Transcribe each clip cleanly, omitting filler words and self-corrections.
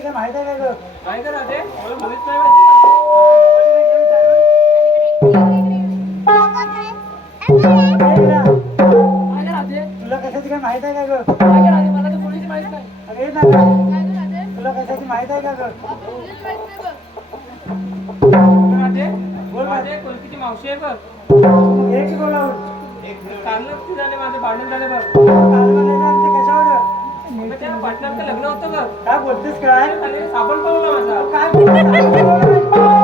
कशाची काय माहित आहे का ग? काय करा ते मला मुलीच नाही तुला कशाची काय माहित आहे का ग? मला तर मुलीच माहित नाही. अरे ये ना तुला कशाची माहित आहे का ग? बोल माझे कोणतीची मावशी आहे बघ. एक बोलावून कालच ती झाले माझे भांडण झाले बघ. कशावर त्या पाटलांचं लग्न होतं बघ. काय बोलतेस काय? साबण पावला माझा. काय बोलतेस?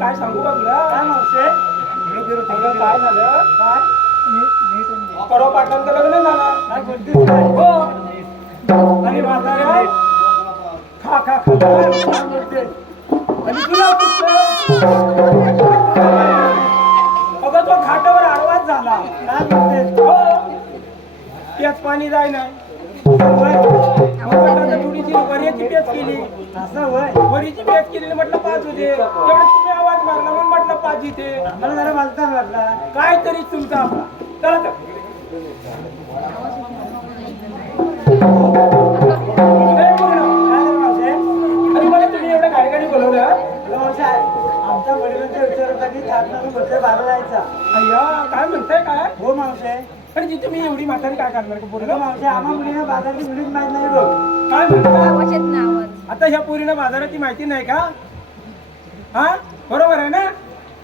काय सांगू का तुला? काय मावशे? काय झालं? परवा पाटलांचं लग्न झालं. काय बोलतेस काय? हो. आणि म्हाताऱ्या खा खा खा काय बोलते? आणि तुला अगं तो खाटावर आडवाच झाला. काय बोलतेस? हो. पेच पाणी जाय नाही. थोडीशी वरीची पेच केली. असं होय? वरीची पेच केली म्हटलं पाच होते. तेवढं तुम्ही आवाज मारला म्हणून म्हटलं पाच इथे. मला जरा बोलताच वाटला. काय तरी तुमचा आपला. चला तर. आणि मला तुम्ही एवढं गाडी बोलवलं. आमच्या वडिलांच्या विचारासाठी ठाकरे बसले बारा जायचा. अय्या काय म्हणताय काय? हो मावशे. आणि तिथे मी एवढी म्हातारी काय करणार का बोललो मावशे, आम्हा मुलींना बाजाराची मुलीच माहित नाही बघ. काय म्हणता? आता ह्या पोरीला बाजाराची माहिती नाही का? हा बरोबर आहे ना?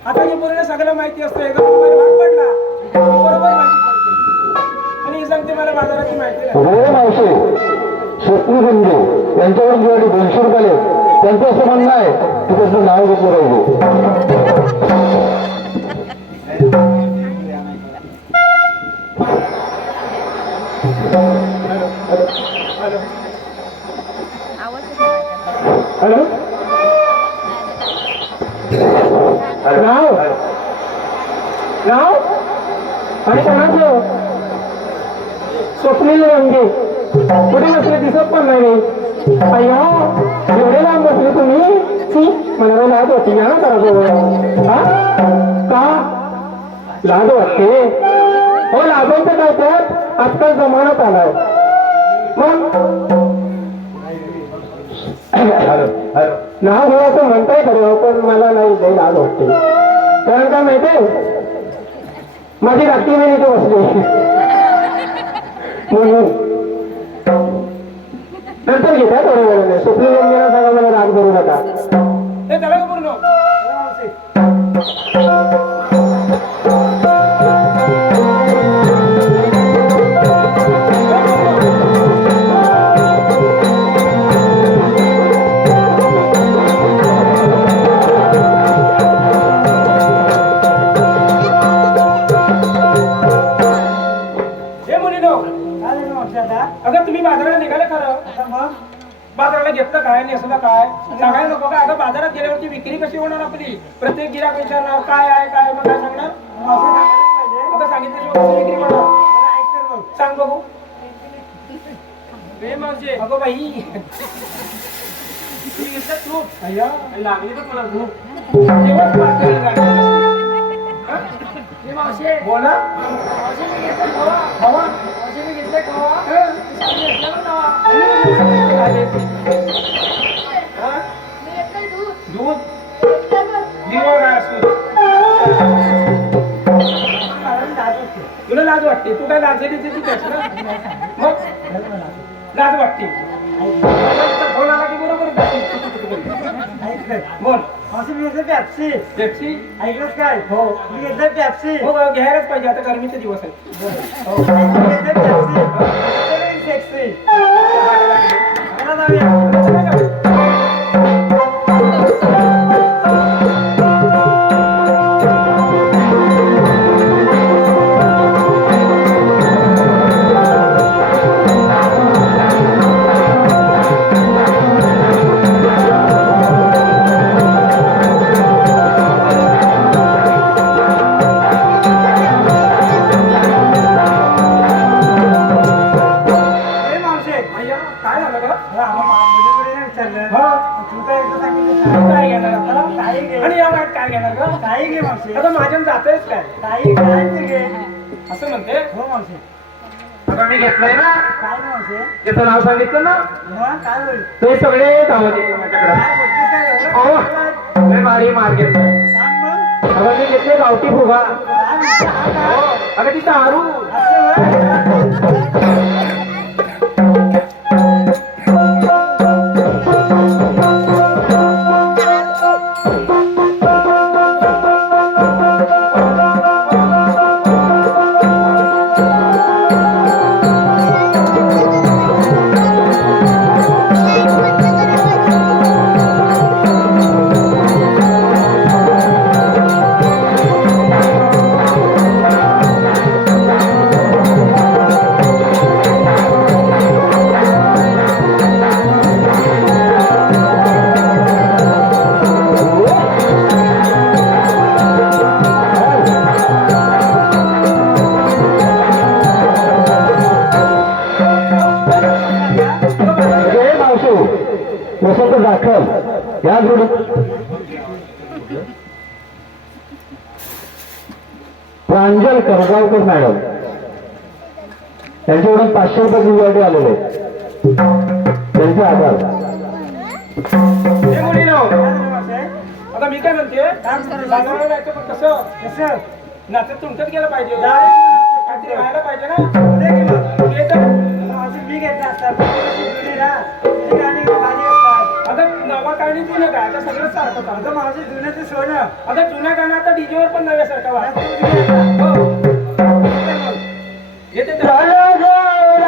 आता ह्या पोरीला सगळं माहिती असतं. एकदा तुम्हाला भाग पडला बरोबर माहिती पडते. आणि ही सांगते मला बाजाराची माहिती नाही. मावशी शेतकरी बंधू यांच्यावर जेवढे 200 रुपये त्यांचं असं म्हणणं आहे की त्याचं नाव घेतलं पाहिजे. आवाज हॅलो नाव नाव आणि कोणाचं स्वप्नील रंगे कुठे बसले दिसत पण नाही अय्या एवढे लांब बसले तुम्ही मला लाज होती ना करा का लाज वाटते हो लाजायचं काय त्यात आजकाल जमानात आलाय मग नाव घेवायचं म्हणताय खरं पण मला नाही लई लाज वाटते कारण काय माहितीये माझी रात्री मी इथे बसली म्हणून नंतर घेता थोड्या वेळाने स्वप्नी रंगेला सांगा मला राग करू नका हे त्याला का पूर्ण अगं तुम्ही बाजाराला निघाले खरं मग बाजाराला घेतलं काय नेसलं काय सांगायला नको का अगं बाजारात गेल्यावरती विक्री कशी होणार आपली प्रत्येक गिराक विचारणार काय आहे काय मग काय सांगणार आता सांगितल्याशिवाय विक्री होणार सांग बघू अगं बाई तू लागली तर तुला बोला दूध तुला लाज वाटते तू काय लाजेली मग लाज वाटते फोन आला की बरोबर बोल मी घेतलं पॅप्सी पेप्सी ऐकलंच काय हो मी घेतलं पॅप्सी हो घ्यायलाच पाहिजे आता गरमीचे दिवस आहेत हो मी घेतलं पॅप्सी सेक्सी चला जाऊया आता माझ्या जातच काय काही काय घे असं म्हणते हो मावशी आता मी घेतलंय ना काय मावशी त्याचं नाव सांगितलं ना मग काय होईल ते सगळे धावत येते माझ्याकडे काय बोलतेस काय एवढं? लय भारी मार घेतलाय सांग मग अगं मी घेतले गावठी फुगा काय म्हणते? हा काय? अगं ती दारू असं होय? वसंत दाखल या जोडी प्रांजल करगावकर मॅडम त्यांच्याकडून 500 रुपये दिवाळी आलेले त्यांचे आभार. आता मी काय म्हणते बाजाराला जायचं पण कसं कसं नाचत तुमच्यात गेलं पाहिजे काहीतरी व्हायला पाहिजे ना मी घेतला असतात गाणी असतात आता नवा गाणी जुनं काय आता सगळं सारखं आता माझं जुन्याचं सोनं आता जुन्या गाणं आता डीजेवर पण नव्यासारखं वाटतं येते करो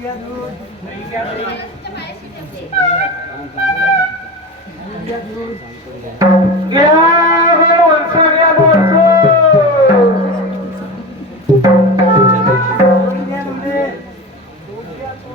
द्या दूध. घ्या बोलसो, घ्या बोलसो. दूध द्या नंदे. दूध द्या तू.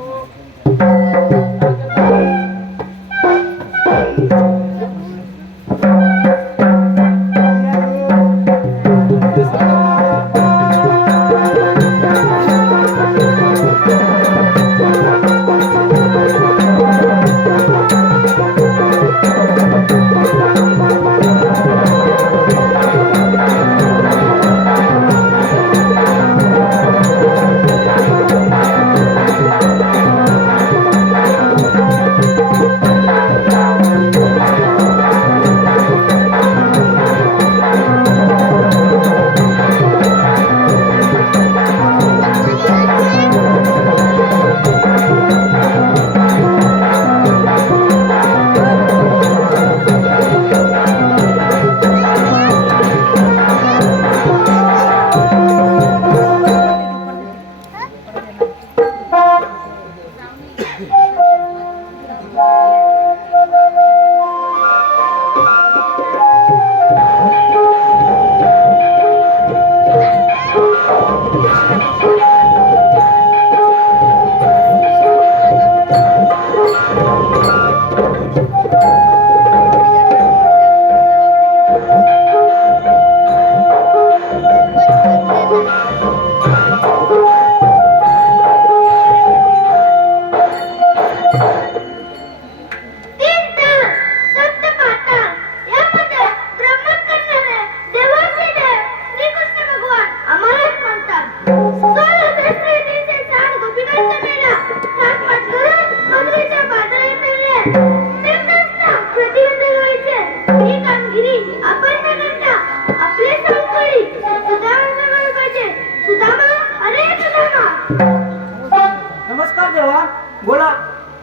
नमस्कार देवा. बोला,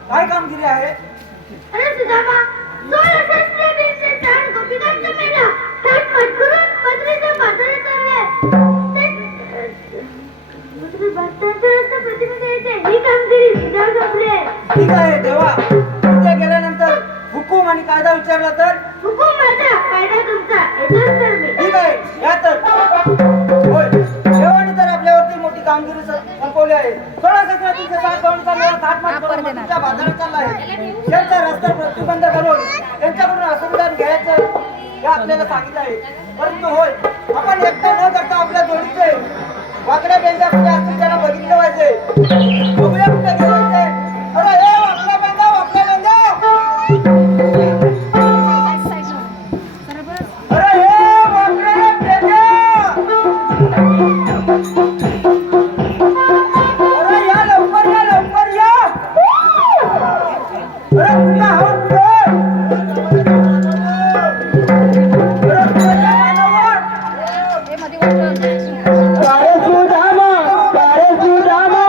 काय कामगिरी आहे? अरे सुदामा, 16 शस्त्रे 360 गोपिकांचा मेळा थाटमाट करून पत्रीच्या पातळीत आणले. पत्री भारताच्या प्रतिमेचे ही कामगिरी सुधार करते. ठीक आहे देवा. तिथे गेल्यानंतर हुकूम आणि कायदा विचारला तर? हुकूम माझा, कायदा तुमचा. येतोच तर मी. ठीक आहे, या तर. होय, देवाने तर आपल्यावरती मोठी कामगिरी संपवली आहे. 16 सतरा 360 गोपिकांचा मेळा थाटमाट करून पत्रीच्या बाजारात चालला आहे. त्यांचा रस्ता प्रतिबंध करून त्यांच्याकडून असंविधान घ्यायचं हे आपल्याला सांगितलं आहे. परंतु होय, आपण एकटा न करता आपल्या जोडीचे वाकड्या बेंद्या कुठे असतील त्यांना बघितलं पाहिजे. बघूया कुठे गेले ते. अरे हे वाकड्या बेंद्या, वाकड्या बेंद्या. अरे हे वाकड्या बेंद्या. अरे या लवकर, या लवकर या. अरे कुठे आहोत कुठे? अरे कुठे जाणार? काळे सुदामा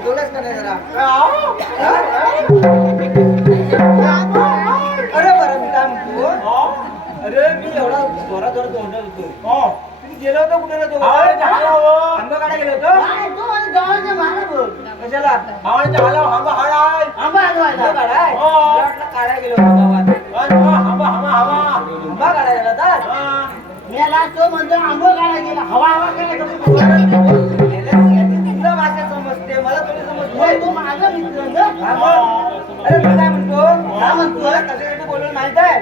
एवढंच का नाही जरा अरे बरं मी काय म्हणतो अरे मी एवढा जोरात जोरात ओरडत होतो तुम्ही गेलो होतो कुठे रे तो आंबा काढा गेलो होतो कशाला आंबा काढाय काढायला गेलो होतो गावात आंबा काढायला गेला होता मेला तो म्हणतो आंबो काढा गेला हवा हवा केला तुला भाषा समजते मला थोडी समजते तू माझा मित्र ना हा मग. अरे मी काय म्हणतो तुला कशासाठी बोलून माहित आहे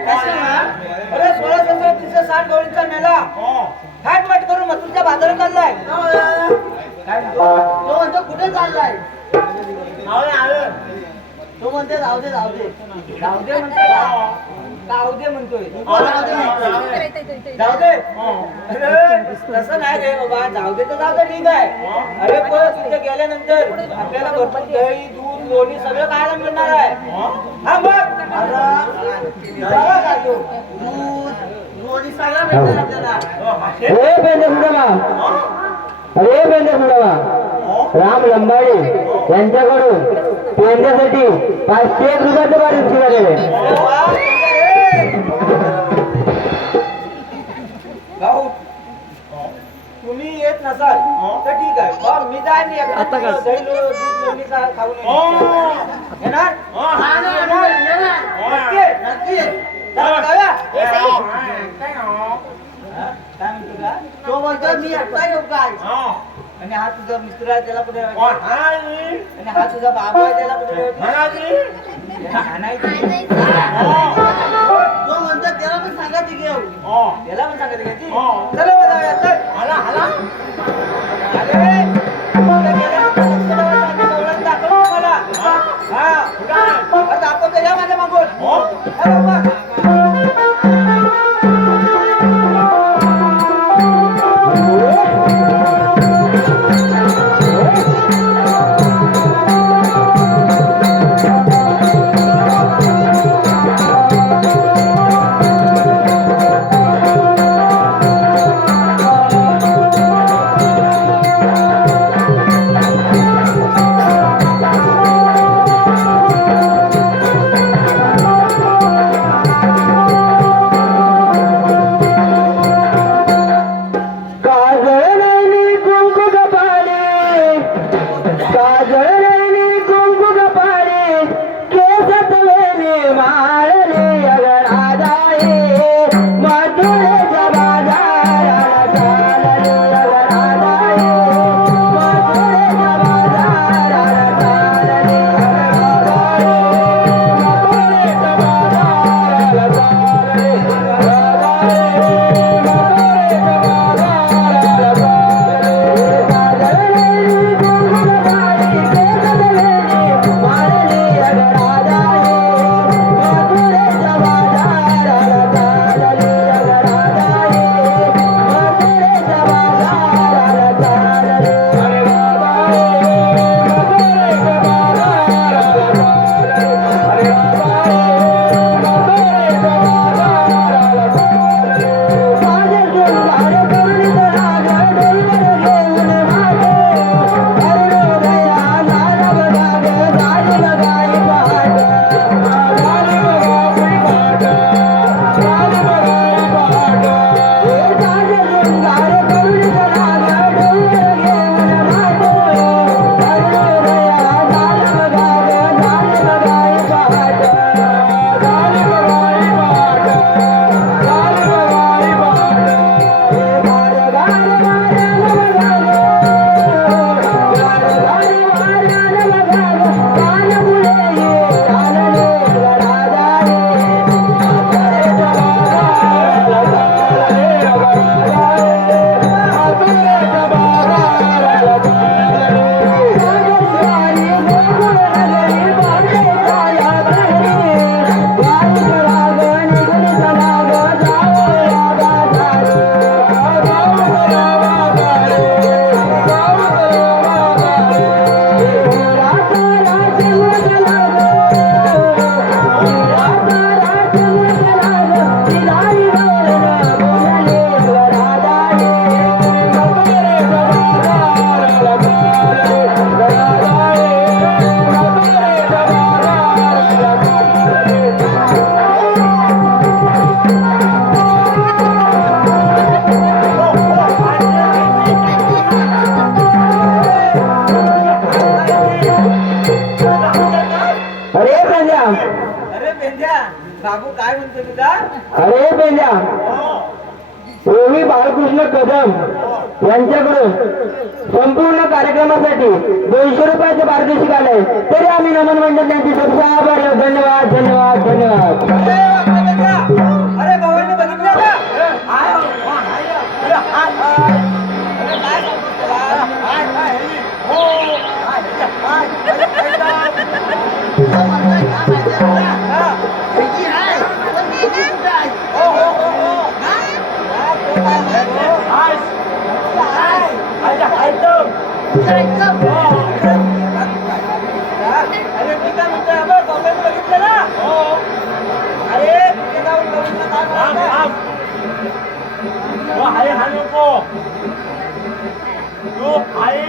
अरे 16,360 गवळींचा मेला थाटमाट करून मथुरच्या बाजारात चाललाय काय म्हणतो तो म्हणतो कुठे चाललाय तो म्हणते जाऊ दे जाऊ दे जाऊ दे म्हणतोय जाऊ दे म्हणतोय जाऊ दे अरे तसं नाही रे बाबा जाऊ दे तर जाऊ दे ठीक आहे अरे पण तिथे गेल्यानंतर आपल्याला भरपूर दही दूध लोणी सगळं खायला मिळणार आहे हा बघ जावा का तो दूध लोणी सगळं भेटणार आपल्याला अरे पेंडे सुदामा अरे पेंडे सुदामा राम लंबाडे यांच्याकडून पेंड्यासाठी 501 रुपयाचं बारीक झालेलं आहे. अरे वा, भाऊ तुम्ही येत नसाल तर ठीक आहे बा मी जाईन आता दही दूध लोणी खाऊन येणार नक्की? चला, जाऊया. काय म्हणतो का तो म्हणतो मी एकटा येऊ काय आणि हा तुझा मित्र आहे त्याला कुठे आणि हा तुझा बाबा आहे त्याला कुठे तो म्हणतो त्याला पण सांगा ती घेऊ त्याला पण सांगत का ती चला बा जाऊया चल अरे तुझ्या गेल्यानंतर लक्ष ठेवायचं आम्ही सवलत दाखवू तुम्हाला हा दाखवतो या माझ्या मागून चला बा. तुझा अरे बेल्या ओवी बाळकृष्ण कदम यांच्याकडून संपूर्ण कार्यक्रमासाठी 200 रुपयाचे पारितोषिक आलंय तरी आम्ही नमन मंडळ त्यांची खूप आभारी आहोत. धन्यवाद धन्यवाद धन्यवाद. अरे भावांनी बघितलं का हाय, हाय, हाय, हाय. अरे काय सांगतो तुला? हाय, हाय, हो, हाय, हाय, हा. हो, हो, हो, हो. हा, तो काय म्हणतो? हाय, हाय, हाय, हाय, तो. हो. अरे मी काय म्हणतोय अबे, भावांनी बघितलं ना? हो. अरे तिथे जाऊन बघितलं काय म्हणतो? तो आहे हा नको तो आहे